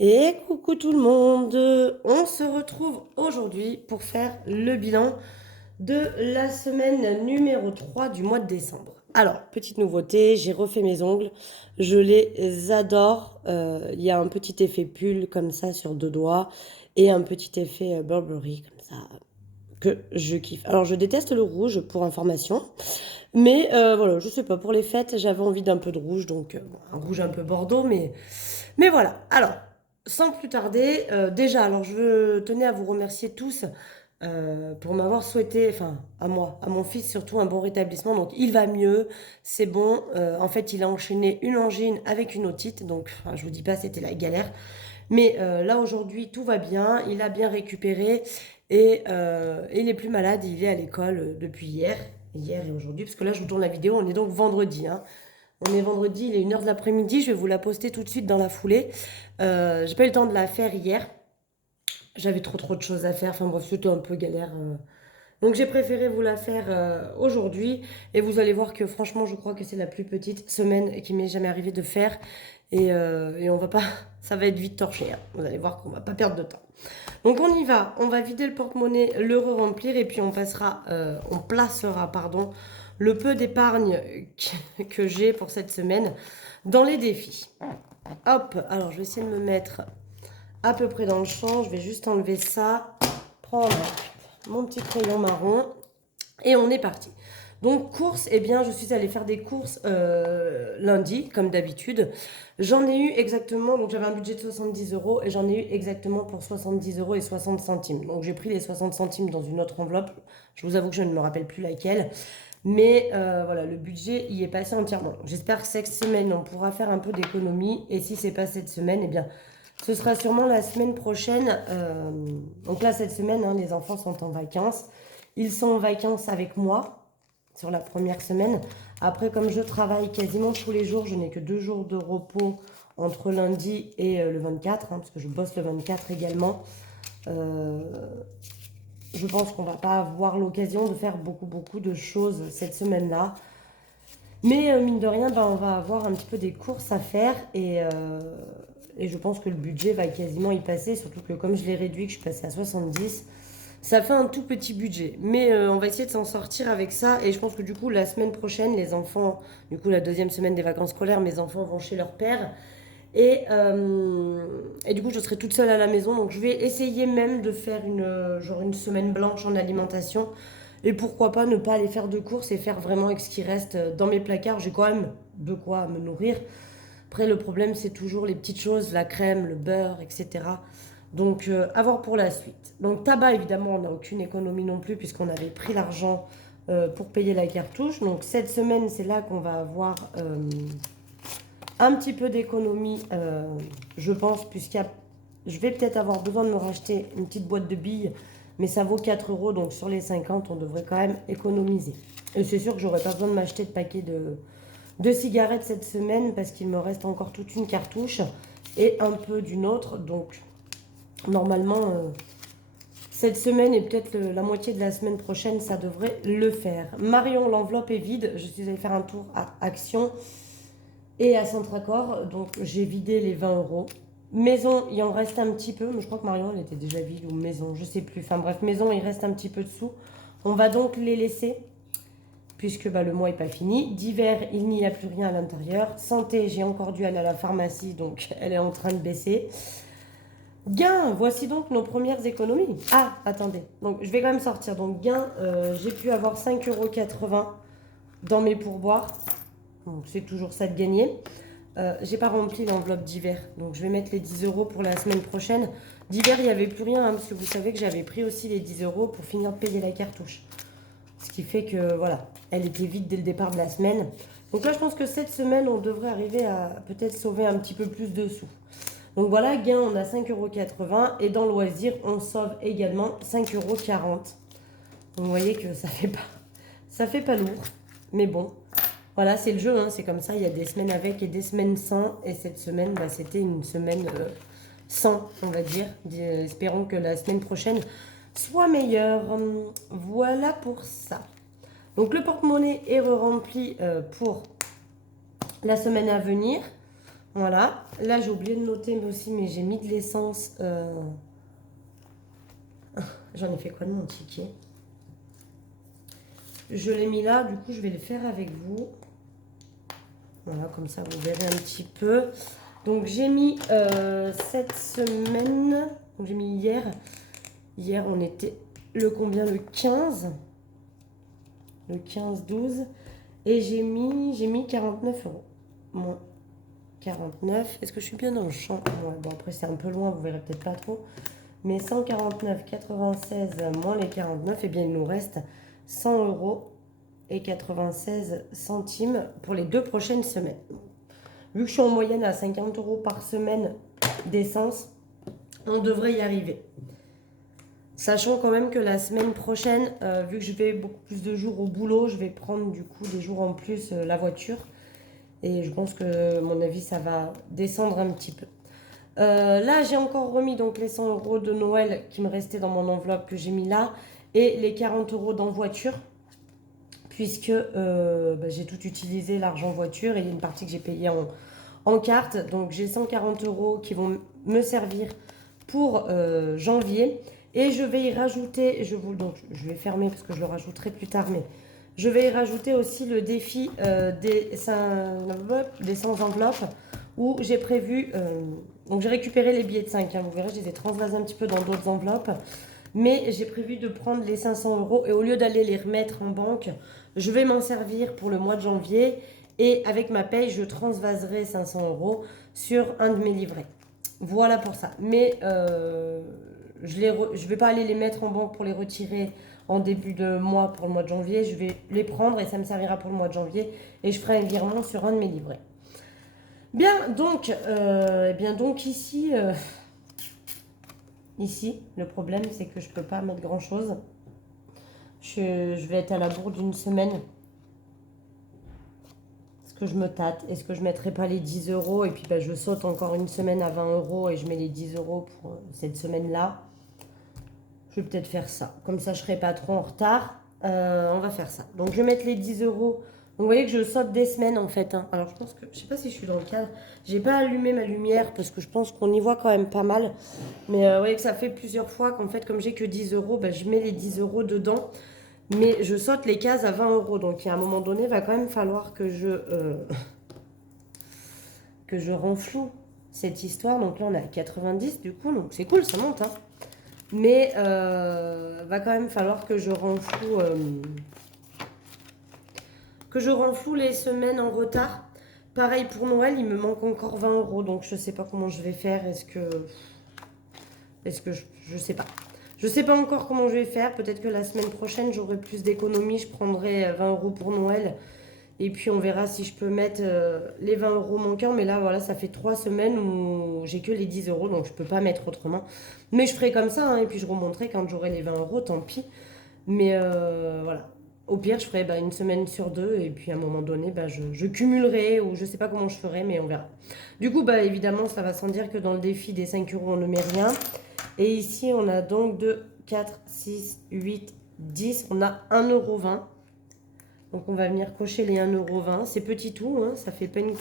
Et coucou tout le monde, on se retrouve aujourd'hui pour faire le bilan de la semaine numéro 3 du mois de décembre. Alors, petite nouveauté, j'ai refait mes ongles, je les adore. Il y a un petit effet pull comme ça sur deux doigts et un petit effet Burberry comme ça que je kiffe. Alors, je déteste le rouge pour information, mais voilà, je sais pas, pour les fêtes, j'avais envie d'un peu de rouge, donc bon, un rouge un peu bordeaux, mais voilà. Alors, sans plus tarder, déjà, alors je tenais à vous remercier tous pour m'avoir souhaité, enfin à moi, à mon fils surtout, un bon rétablissement. Donc il va mieux, c'est bon. En fait, il a enchaîné une angine avec une otite, donc enfin, je vous dis pas, c'était la galère. Mais là aujourd'hui, tout va bien, il a bien récupéré et il est plus malade. Il est à l'école depuis hier et aujourd'hui, parce que là je vous tourne la vidéo, on est donc vendredi, hein. On est vendredi, il est 1 h de l'après-midi, je vais vous la poster tout de suite dans la foulée. J'ai pas eu le temps de la faire hier, j'avais trop de choses à faire, enfin bref, c'était un peu galère. Donc j'ai préféré vous la faire aujourd'hui et vous allez voir que franchement je crois que c'est la plus petite semaine qui m'est jamais arrivé de faire et on va pas, ça va être vite torché, hein. Vous allez voir qu'on va pas perdre de temps. Donc on y va, on va vider le porte-monnaie, le re-remplir et puis on placera, pardon, le peu d'épargne que j'ai pour cette semaine dans les défis. Hop, alors je vais essayer de me mettre à peu près dans le champ, je vais juste enlever ça, prendre mon petit crayon marron et on est parti. Donc courses, eh bien je suis allée faire des courses lundi comme d'habitude. J'en ai eu exactement, donc j'avais un budget de 70 euros et j'en ai eu exactement pour 70 euros et 60 centimes. Donc j'ai pris les 60 centimes dans une autre enveloppe. Je vous avoue que je ne me rappelle plus laquelle. Mais voilà, le budget y est passé entièrement. J'espère que cette semaine, on pourra faire un peu d'économie. Et si c'est pas cette semaine, eh bien, ce sera sûrement la semaine prochaine. Donc là, cette semaine, hein, les enfants sont en vacances. Ils sont en vacances avec moi sur la première semaine. Après, comme je travaille quasiment tous les jours, je n'ai que 2 jours de repos entre lundi et le 24, hein, parce que je bosse le 24 également. Euh, je pense qu'on va pas avoir l'occasion de faire beaucoup de choses cette semaine-là. Mais mine de rien, ben, on va avoir un petit peu des courses à faire et je pense que le budget va quasiment y passer, surtout que comme je l'ai réduit, que je suis passée à 70, ça fait un tout petit budget. Mais on va essayer de s'en sortir avec ça et je pense que du coup, la semaine prochaine, les enfants, du coup la deuxième semaine des vacances scolaires, mes enfants vont chez leur père. Et du coup, je serai toute seule à la maison. Donc, je vais essayer même de faire genre une semaine blanche en alimentation. Et pourquoi pas ne pas aller faire de courses et faire vraiment avec ce qui reste dans mes placards. J'ai quand même de quoi me nourrir. Après, le problème, c'est toujours les petites choses, la crème, le beurre, etc. Donc, à voir pour la suite. Donc, tabac, évidemment, on n'a aucune économie non plus puisqu'on avait pris l'argent pour payer la cartouche. Donc, cette semaine, c'est là qu'on va avoir un petit peu d'économie, je pense, je vais peut-être avoir besoin de me racheter une petite boîte de billes, mais ça vaut 4 euros, donc sur les 50, on devrait quand même économiser. Et c'est sûr que j'aurais pas besoin de m'acheter de paquet de cigarettes cette semaine, parce qu'il me reste encore toute une cartouche et un peu d'une autre, donc normalement, cette semaine et peut-être la moitié de la semaine prochaine, ça devrait le faire. Marion, l'enveloppe est vide, je suis allée faire un tour à Action et à Centracor, donc j'ai vidé les 20 euros. Maison, il en reste un petit peu, mais je crois que Marion, elle était déjà vide, ou maison, je sais plus. Enfin bref, maison, il reste un petit peu de sous. On va donc les laisser, puisque bah, le mois n'est pas fini. D'hiver, il n'y a plus rien à l'intérieur. Santé, j'ai encore dû aller à la pharmacie, donc elle est en train de baisser. Gain, voici donc nos premières économies. Ah, attendez, donc je vais quand même sortir. Donc gain, j'ai pu avoir 5,80 € dans mes pourboires. Donc c'est toujours ça de gagner. J'ai pas rempli l'enveloppe d'hiver, donc je vais mettre les 10 euros pour la semaine prochaine. D'hiver, il n'y avait plus rien, hein, parce que vous savez que j'avais pris aussi les 10 euros pour finir de payer la cartouche. Ce qui fait que voilà, elle était vide dès le départ de la semaine. Donc là, je pense que cette semaine, on devrait arriver à peut-être sauver un petit peu plus de sous. Donc voilà, gain, on a 5,80 € et dans loisir, on sauve également 5,40 €. Donc vous voyez que ça fait pas lourd, mais bon. Voilà, c'est le jeu, hein, c'est comme ça. Il y a des semaines avec et des semaines sans. Et cette semaine, bah, c'était une semaine sans, on va dire. Espérons que la semaine prochaine soit meilleure. Voilà pour ça. Donc le porte-monnaie est rempli pour la semaine à venir. Voilà. Là, j'ai oublié de noter mais aussi, mais j'ai mis de l'essence. J'en ai fait quoi de mon ticket? Je l'ai mis là, du coup, je vais le faire avec vous. Voilà, comme ça, vous verrez un petit peu. Donc, j'ai mis cette semaine, donc j'ai mis hier. Hier, on était le combien? Le 15. Le 15-12. Et j'ai mis 49 euros. Moins 49. Est-ce que je suis bien dans le champ? Ouais, bon, après, c'est un peu loin, vous verrez peut-être pas trop. Mais 149,96 moins les 49, et bien, il nous reste 100 euros et 96 centimes pour les 2 prochaines semaines. Vu que je suis en moyenne à 50 euros par semaine d'essence, on devrait y arriver. Sachant quand même que la semaine prochaine, vu que je vais beaucoup plus de jours au boulot, je vais prendre du coup des jours en plus la voiture. Et je pense que, à mon avis, ça va descendre un petit peu. Là, j'ai encore remis donc les 100 euros de Noël qui me restaient dans mon enveloppe que j'ai mis là. Et les 40 euros dans voiture. Puisque j'ai tout utilisé, l'argent voiture. Et il y a une partie que j'ai payée en carte. Donc j'ai 140 euros qui vont me servir pour janvier. Et je vais y rajouter, donc je vais fermer parce que je le rajouterai plus tard, mais je vais y rajouter aussi le défi des 100 enveloppes où j'ai prévu, donc j'ai récupéré les billets de 5, hein, vous verrez, je les ai transvasés un petit peu dans d'autres enveloppes, mais j'ai prévu de prendre les 500 euros et au lieu d'aller les remettre en banque, je vais m'en servir pour le mois de janvier et avec ma paye, je transvaserai 500 euros sur un de mes livrets. Voilà pour ça. Mais je ne vais pas aller les mettre en banque pour les retirer en début de mois pour le mois de janvier. Je vais les prendre et ça me servira pour le mois de janvier. Et je ferai un virement sur un de mes livrets. Bien, donc, ici, le problème, c'est que je ne peux pas mettre grand-chose. Je vais être à la bourre d'une semaine. Est-ce que je me tâte? Est-ce que je ne mettrai pas les 10 euros? Et puis, je saute encore une semaine à 20 euros et je mets les 10 euros pour cette semaine-là. Je vais peut-être faire ça. Comme ça, je ne serai pas trop en retard. On va faire ça. Donc, je vais mettre les 10 euros. Donc, vous voyez que je saute des semaines, en fait. Hein. Alors, je pense que... Je ne sais pas si je suis dans le cadre. Je n'ai pas allumé ma lumière parce que je pense qu'on y voit quand même pas mal. Mais vous voyez que ça fait plusieurs fois qu'en fait, comme j'ai que 10 euros, je mets les 10 euros dedans. Mais je saute les cases à 20 euros. Donc, il y a un moment donné, il va quand même falloir que je renfloue cette histoire. Donc là, on est à 90 du coup. Donc, c'est cool, ça monte, hein. Mais va quand même falloir que je renfloue les semaines en retard. Pareil pour Noël, il me manque encore 20 euros. Donc je sais pas comment je vais faire. Est-ce que je sais pas. Je sais pas encore comment je vais faire. Peut-être que la semaine prochaine, j'aurai plus d'économies. Je prendrai 20 euros pour Noël. Et puis on verra si je peux mettre les 20 euros manquants. Mais là, voilà, ça fait 3 semaines où j'ai que les 10 euros. Donc je peux pas mettre autrement. Mais je ferai comme ça. Hein, et puis je remonterai quand j'aurai les 20 euros. Tant pis. Mais voilà. Au pire, je ferai une semaine sur deux. Et puis à un moment donné, je cumulerai. Ou je sais pas comment je ferai. Mais on verra. Du coup, évidemment, ça va sans dire que dans le défi des 5 euros, on ne met rien. Et ici, on a donc 2, 4, 6, 8, 10. On a 1,20 €. Donc on va venir cocher les 1,20 €. C'est petit tout, hein, ça fait pas une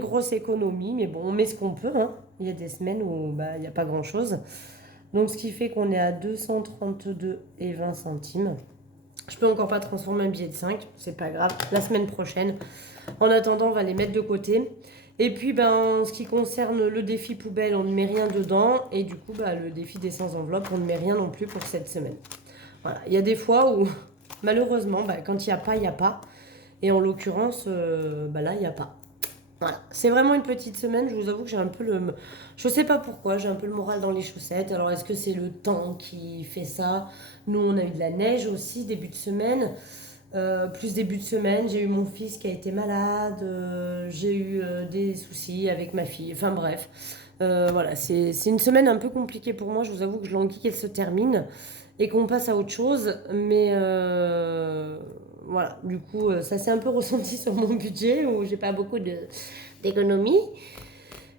grosse économie, mais bon, on met ce qu'on peut. Hein. Il y a des semaines où il n'y a pas grand-chose. Donc ce qui fait qu'on est à 232,20 centimes. Je peux encore pas transformer un billet de 5, c'est pas grave. La semaine prochaine. En attendant, on va les mettre de côté. Et puis, en ce qui concerne le défi poubelle, on ne met rien dedans. Et du coup, le défi des 100 enveloppes, on ne met rien non plus pour cette semaine. Voilà, il y a des fois où... Malheureusement, quand il n'y a pas, il n'y a pas. Et en l'occurrence, là, il n'y a pas. Voilà. C'est vraiment une petite semaine. Je vous avoue que j'ai un peu le... Je sais pas pourquoi, j'ai un peu le moral dans les chaussettes. Alors, est-ce que c'est le temps qui fait ça? Nous, on a eu de la neige aussi, début de semaine. Plus début de semaine, j'ai eu mon fils qui a été malade. J'ai eu des soucis avec ma fille. Enfin, bref. Voilà, c'est une semaine un peu compliquée pour moi. Je vous avoue que je languis qu'elle se termine et qu'on passe à autre chose. Mais voilà, du coup, ça s'est un peu ressenti sur mon budget où j'ai pas beaucoup d'économies.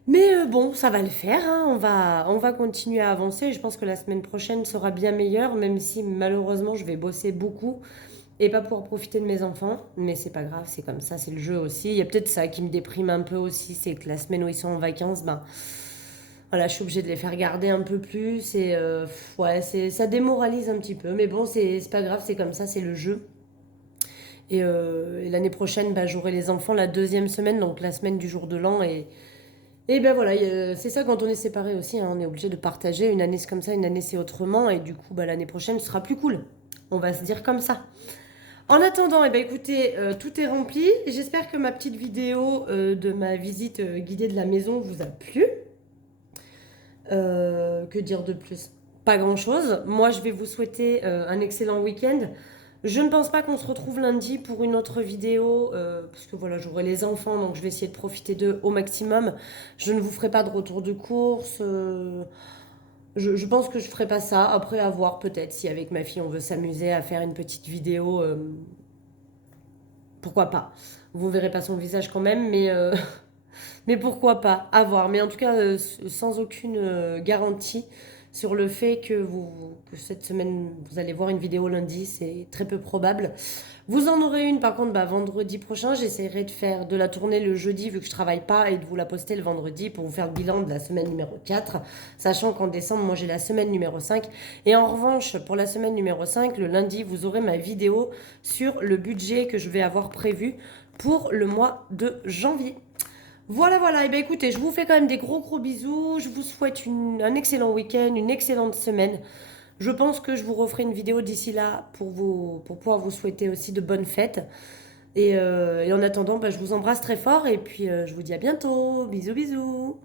Mais bon, ça va le faire. Hein. On va continuer à avancer. Je pense que la semaine prochaine sera bien meilleure, même si malheureusement, je vais bosser beaucoup. et pas pouvoir profiter de mes enfants. Mais c'est pas grave, c'est comme ça, c'est le jeu aussi. Il y a peut-être ça qui me déprime un peu aussi, c'est que la semaine où ils sont en vacances, ben voilà, je suis obligée de les faire garder un peu plus et ouais, ça démoralise un petit peu. Mais bon, c'est pas grave, c'est comme ça, c'est le jeu. Et l'année prochaine, bah, j'aurai les enfants la deuxième semaine, donc la semaine du jour de l'an. Et ben voilà, c'est ça quand on est séparés aussi, hein, on est obligé de partager. Une année c'est comme ça, une année c'est autrement. Et du coup, bah, l'année prochaine ce sera plus cool. On va se dire comme ça. En attendant, eh ben, écoutez, tout est rempli. J'espère que ma petite vidéo de ma visite guidée de la maison vous a plu. Que dire de plus? Pas grand-chose. Moi, je vais vous souhaiter un excellent week-end. Je ne pense pas qu'on se retrouve lundi pour une autre vidéo, parce que voilà, j'aurai les enfants, donc je vais essayer de profiter d'eux au maximum. Je ne vous ferai pas de retour de course. Je pense que je ferai pas ça. Après, à voir peut-être si avec ma fille on veut s'amuser à faire une petite vidéo. Pourquoi pas? Vous verrez pas son visage quand même, mais pourquoi pas? À voir. Mais en tout cas, sans aucune garantie sur le fait que cette semaine, vous allez voir une vidéo lundi, c'est très peu probable. Vous en aurez une, par contre, bah, vendredi prochain. J'essaierai de faire de la tournée le jeudi, vu que je travaille pas, et de vous la poster le vendredi pour vous faire le bilan de la semaine numéro 4. Sachant qu'en décembre, moi, j'ai la semaine numéro 5. Et en revanche, pour la semaine numéro 5, le lundi, vous aurez ma vidéo sur le budget que je vais avoir prévu pour le mois de janvier. Voilà, voilà. Et bien écoutez, je vous fais quand même des gros gros bisous. Je vous souhaite un excellent week-end, une excellente semaine. Je pense que je vous referai une vidéo d'ici là pour pouvoir vous souhaiter aussi de bonnes fêtes. Et en attendant, bah, je vous embrasse très fort et puis je vous dis à bientôt. Bisous, bisous.